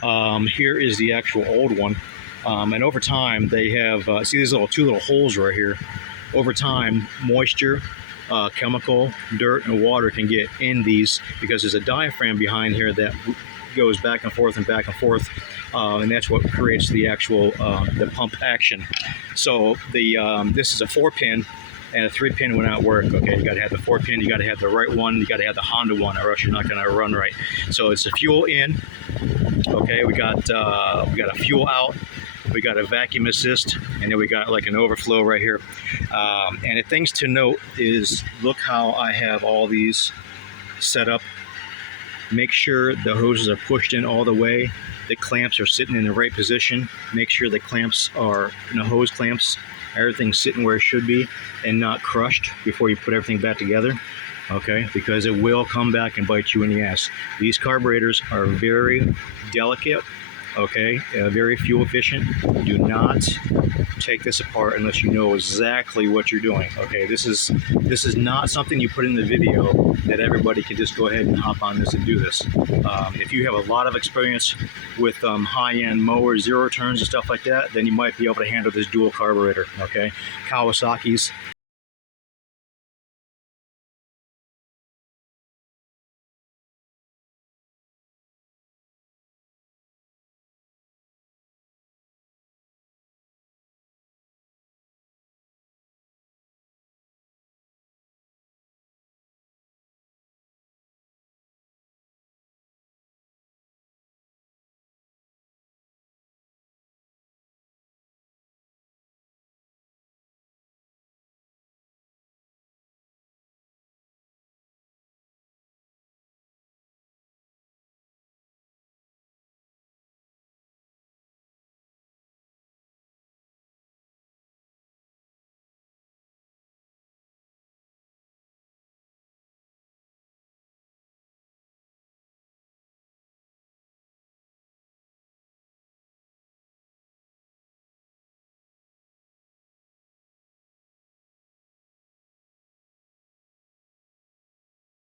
Here is the actual old one. And over time, they have, see these two little holes right here. Over time, moisture, chemical, dirt, and water can get in these because there's a diaphragm behind here that goes back and forth and back and forth, and that's what creates the actual the pump action. So this is a 4-pin, and a 3-pin would not work. Okay, you got to have the 4-pin, you got to have the right one, you got to have the Honda one, or else you're not going to run right. So it's a fuel in. Okay, we got a fuel out. We got a vacuum assist, and then we got like an overflow right here. And the things to note is, look how I have all these set up. Make sure the hoses are pushed in all the way. The clamps are sitting in the right position. Make sure the clamps are, the hose clamps, everything's sitting where it should be and not crushed before you put everything back together. Okay, because it will come back and bite you in the ass. These carburetors are very delicate, okay, very fuel efficient. Do not take this apart unless you know exactly what you're doing. Okay, this is not something you put in the video that everybody can just go ahead and hop on this and do this. If you have a lot of experience with high-end mowers, zero turns and stuff like that, then you might be able to handle this dual carburetor. Okay, Kawasaki's